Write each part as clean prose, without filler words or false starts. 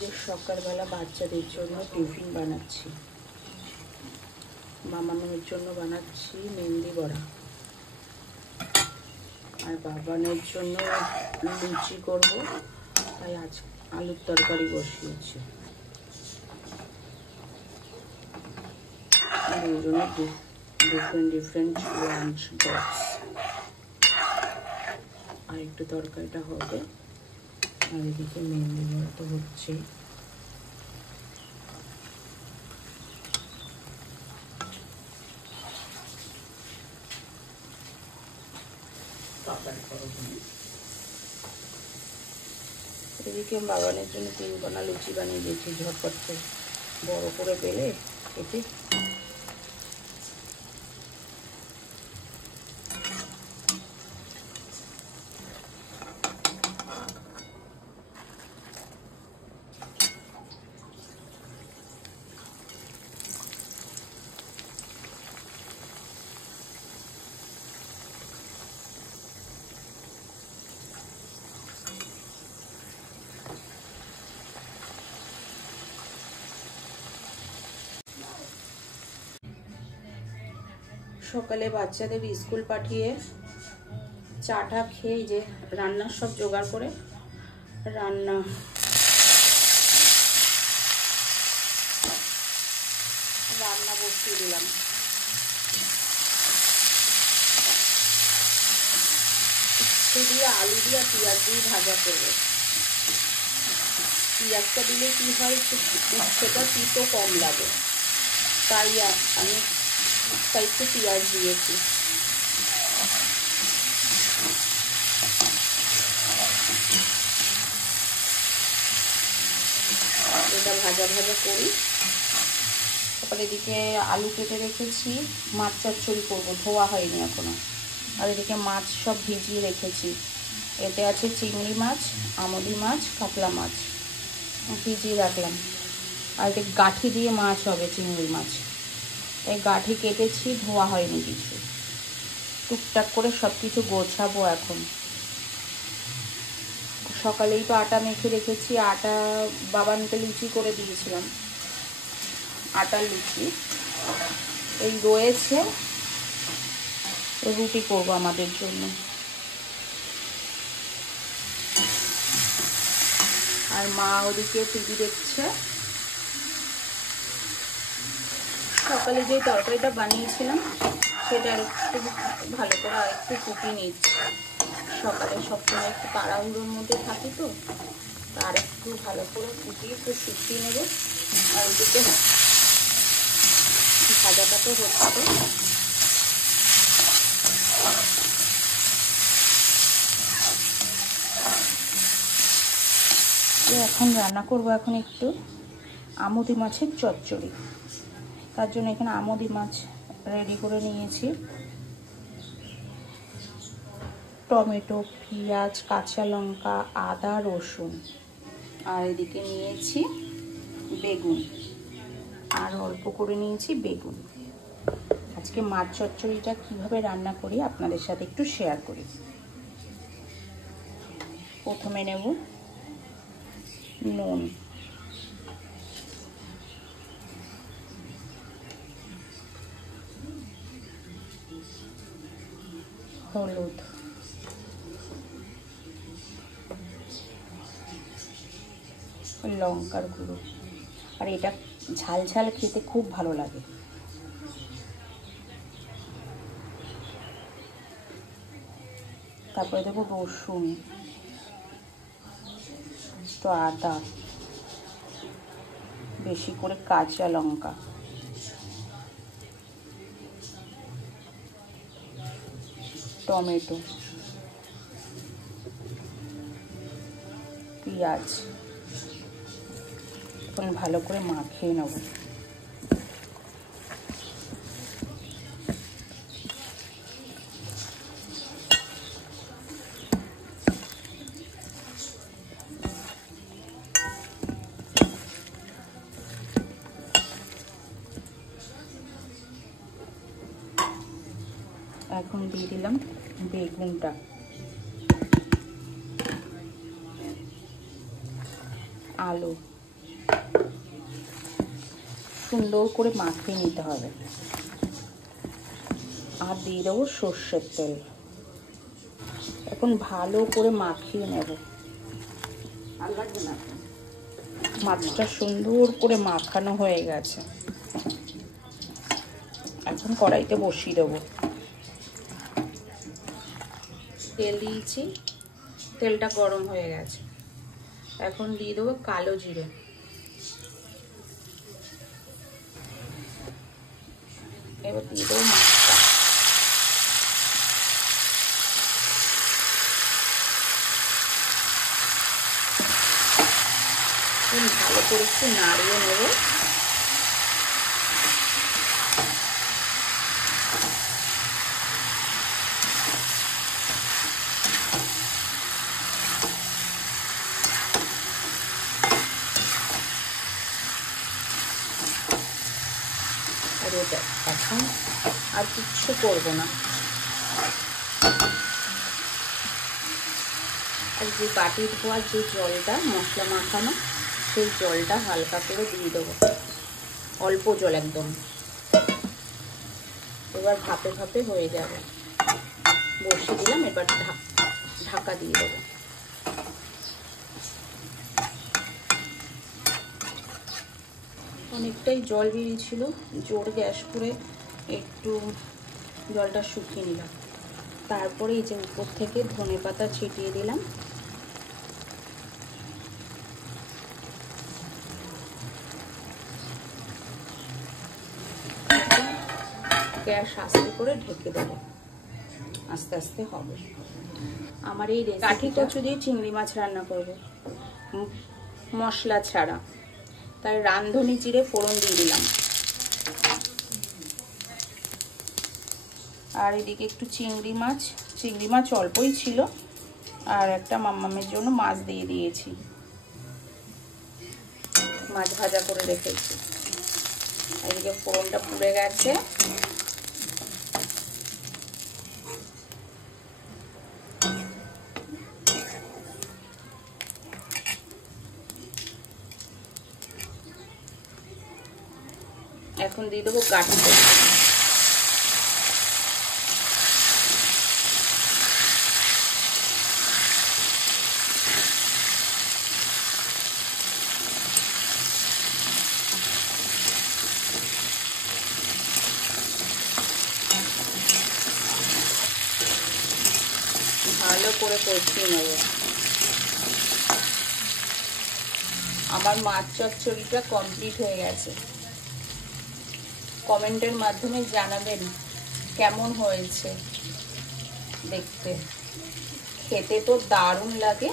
যে সকালবেলা বাচ্চাদের জন্য টিফিন বানাচ্ছি। মামামের জন্য বানাচ্ছি মেহেন্দি বড়া, আর বাবানের জন্য লুচি করব, তাই আজ আলুর তরকারি বসিয়েছি। দুজনের ডিফারেন্ট লাঞ্চ বক্স। আর একটু তরকারিটা হবে, আর এদিকে মেহেন্দি বড়া তো হচ্ছে। এদিকে বাগানের জন্য 3 কোনা লুচি বানিয়ে দিয়েছি, ঝটপট করে বড় করে বেলে কেটে। সকালে বাচ্চাদের স্কুল পাঠিয়ে চাটা খেয়ে যে রান্নার সব জোগাড় করে রান্না বসিয়ে দিলাম। দিয়ে আলু দিয়ে পেঁয়াজ দিয়ে ভাজা করবো। পেঁয়াজটা দিলে কি হয়, একটু সেটা তিতো কম লাগে, তাই আমি একটু পেঁয়াজ দিয়েছি। এটা ভাজা ভাজা করি। তারপরে এদিকে আলু কেটে রেখেছি, মাছ চচ্চড়ি করবো, ধোয়া হয়নি এখনো। আর এদিকে মাছ সব ভিজিয়ে রেখেছি। এতে আছে চিংড়ি মাছ, আমুদি মাছ, কাতলা মাছ ভিজিয়ে রাখলাম। আর এতে গাঠি দিয়ে মাছ হবে, চিংড়ি মাছ। এই গাঠি কেটেছি, ধোয়া হয়নি কিছু। টুকটাক করে সব কিছু গোছাবো এখন। সকালেই তো আটা মেখে রেখেছি, আটা বাবানকে লুচি করে দিয়েছিলাম, আটার লুচি। এই রয়েছে, রুটি করবো আমাদের জন্য। আর মা ওদিকে টিভি দেখছে। সকালে যে তরকারিটা বানিয়েছিলাম সেটা একটু ভালো করে আর একটু ফুটিয়ে নিচ্ছি। সকালে সবসময় একটু তাড়াহুড়োর মধ্যে থাকি, তো আর একটু ভালো করে ফুটিয়ে একটু শুকিয়ে নেব। আর ওদিকে ভাজাটা তো হচ্ছে। এখন রান্না করব এখন একটু আমুদি মাছের চচ্চড়ি। তার জন্য এখানে আমুদি মাছ রেডি করে নিয়েছি। টমেটো, পেঁয়াজ, কাঁচা লঙ্কা, আদা, রসুন। আর এদিকে নিয়েছি বেগুন, আর অল্প করে নিয়েছি বেগুন। আজকে মাছ চচ্চড়িটা কিভাবে রান্না করি আপনাদের সাথে একটু শেয়ার করি। প্রথমে নেব নুন, হলুদ, লঙ্কার গুঁড়ো। আর এটা ঝাল ঝাল খেতে খুব ভালো লাগে। তারপরে দেবো রসুন, একটু আদা, বেশি করে কাঁচা লঙ্কা, টমেটো, পেঁয়াজ। এখন ভালো করে মাখিয়ে নেব। এখন দিয়ে দিলাম বেগুনটা, আলু, সুন্দর করে মাখিয়ে নিতে হবে। আর দিয়ে দেবো সর্ষের তেল। এখন ভালো করে মাখিয়ে নেব। আর লাগবে না, মাছটা সুন্দর করে মাখানো হয়ে গেছে। এখন কড়াইতে বসিয়ে দেবো। তেল দিয়েছি, তেলটা গরম হয়ে গেছে। এখন দিয়ে দেবো কালো জিরে, এবার দিয়ে দেবো মাছটা। ভালো করে একটু নাড়িয়ে নেব। এখন আর কিচ্ছু করবো না। আর যে বাটি ধোয়ার যে জলটা মশলা মাখানো, সেই জলটা হালকা করে দিয়ে দেবো, অল্প জল একদম। এবার ভাপে ভাপে হয়ে যাবে। বসিয়ে দিলাম, এবার ঢাকা দিয়ে দেবো। অনেকটাই জল বেরিয়েছিল, জোর গ্যাস করে একটু জলটা শুকিয়ে নিলাম। তারপরে এই যে উপর থেকে ধনেপাতা ছিটিয়ে দিলাম। গ্যাস আস্তে করে ঢেকে দেবো, আস্তে আস্তে হবে। আমার এই কাঠি কচু দিয়ে চিংড়ি মাছ রান্না করব, মশলা ছাড়া। তাই রাঁধুনি জিরে ফোড়ন দিয়ে দিলাম। আর এদিকে একটু চিংড়ি মাছ অল্পই ছিল, আর একটা মাম্মামের জন্য মাছ দিয়ে দিয়েছি। মাছ ভাজা করে রেখেছি। এদিকে ফোড়নটা পুড়ে গেছে। এখন দিয়ে দেবো গাঠি কচু। ভালো করে কষিয়ে নেব। আমার মাছ চচ্চড়িটা কমপ্লিট হয়ে গেছে। কমেন্টের মাধ্যমে জানাবেন কেমন হয়েছে দেখতে। খেতে তো দারুণ লাগে,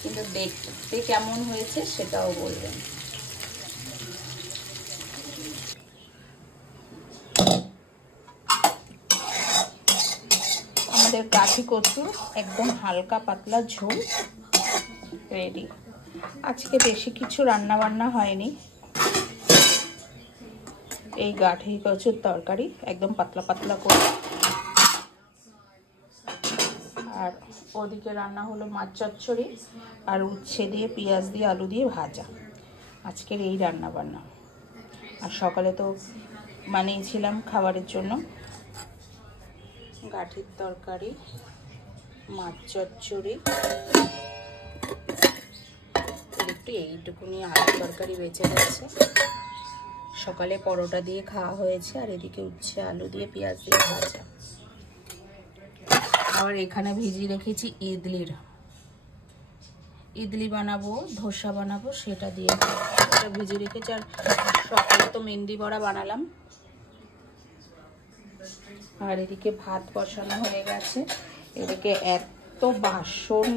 কিন্তু দেখতে কেমন হয়েছে সেটাও বলবেন। আমাদের কাঠি কচুর একদম হালকা পাতলা ঝোল রেডি। আজকে বেশি কিছু রান্না বান্না হয়নি। এই গাঠি কচুর তরকারি একদম পাতলা পাতলা করে, আর ওদিকে রান্না হলো মাছ চচ্চড়ি আর উচ্ছে দিয়ে পেঁয়াজ দিয়ে আলু দিয়ে ভাজা। আজকের এই রান্না বান্না। আর সকালে তো বানিয়েছিলাম খাবারের জন্য গাঠির তরকারি, মাছ চচ্চড়ি, একটু এইটুকুনি আলু তরকারি বেঁচে গেছে। সকালে পরোটা দিয়ে খাওয়া হয়েছে, আর এদিকে উচ্ছে আলু দিয়ে পেঁয়াজ দিয়ে ভাজা। আবার এখানে ভিজিয়ে রেখেছি ইডলি বানাবো, ধোসা বানাবো, সেটা দিয়ে এটা ভিজিয়ে রেখেছি। আর সকালে তো মেন্দি বড়া বানালাম। আর এদিকে ভাত বসানো হয়ে গেছে। এদিকে এত বাসন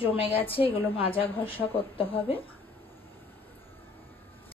জমে গেছে, এগুলো মাজা ঘষা করতে হবে।